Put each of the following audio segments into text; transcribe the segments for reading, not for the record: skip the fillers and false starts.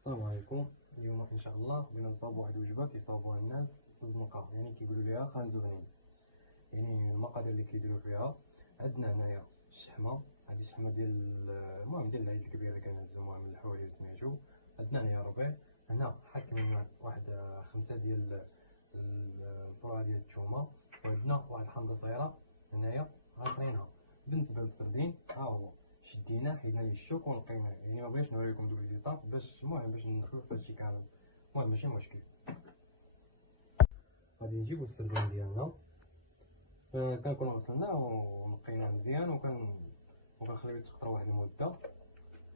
السلام عليكم. اليوم ان شاء الله بغينا نصاوبوا واحد الوجبه كيصاوبوها الناس في الزنقه، يعني كيقولوا ليها خنزو هنين. يعني المقادير اللي كيديروا فيها: عندنا هنايا الشحمه، هذه الشحمه ديال المهم ديال العيد الكبير اللي كنهزو المهم من الحوايج سميتو. عندنا هنايا ربيع، هنا حكمنا واحد 5 ديال الفرع ديال الثومه، وعندنا واحد الحامضه صغيره هنايا عصرينها. بالنسبه للسردين ها هو شدينا حيدنا ليه الشوك ونقيناه، يعني ما بغيتش نوريكم دوك الزيطات باش المهم باش ندخلو في هادشي كامل. المهم ماشي مشكل. غادي نجيبو السردين ديالنا، كنكونو غسلناه ونقيناه مزيان وكنخليوه يتخطر واحد المده.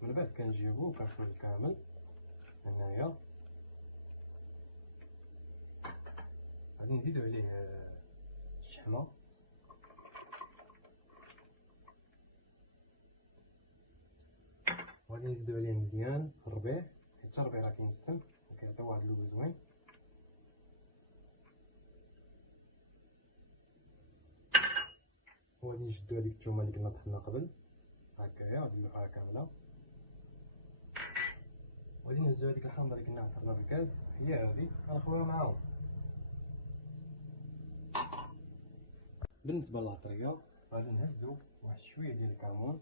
من بعد كنجيبو كنخلوه كامل هنايا. غادي نزيدو عليه الشحمه، وغادي نزيدو عليه مزيان الربيع، حيت الربيع راه كينسم وكيعطي واحد اللون زوين. وغادي نشدو هاديك الثومه اللي كنا طحنا قبل هكايا، غادي نديروها كامله. وغادي نهزو هاديك الحامضه اللي كنا عصرنا بالكاس، هي هادي غنخلوها معاهم. بالنسبه للعطريه غادي نهزو واحد شويه ديال الكمون،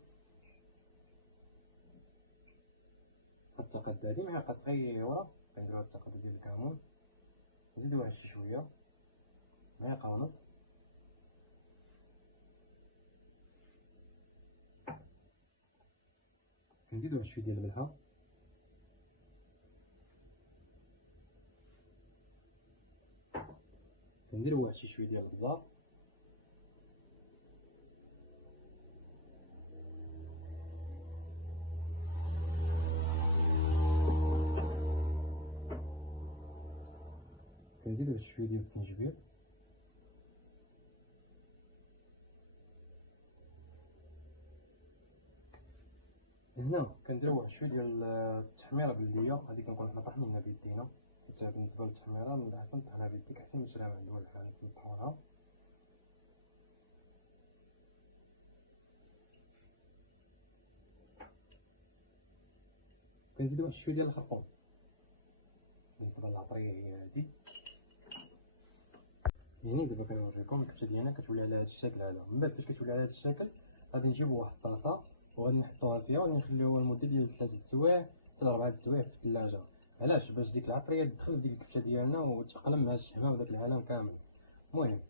هاد التقد هادي معلقه صغيره كنديرو هاد التقد ديال الكمون، نزيدو واحد شويه معلقه ونص، كنزيدو واحد شويه ديال الملحه، كنديرو واحد شويه ديال البزار، كنزيدو واحد شويه ديال الزنجبيل، هنا كنديرو واحد شويه ديال التحميره بالليه، هادي كنكون حنا طاحنينها بيدينا، حيت بالنسبه للتحميره من الاحسن طحنها بيديك احسن من تشريها من عند واحد الحانوت وتطحنها. كنزيدو واحد شويه ديال الخرقوم. بالنسبه للعطريه هي هادي، يعني دابا كنوريكم الكبشه ديالنا كتولي على هذا الشكل هذا. من بعد فاش كتولي على هذا الشكل غادي نجيبو واحد الطاسه وغادي نحطوها فيها وغادي نخليوها لمده ديال 3 سوايع حتى ل 4 سوايع في الثلاجه. علاش؟ باش ديك العطريه تدخل في ديك الكبشه ديالنا وتقلم مع الشحمه وداك العالم كامل. المهم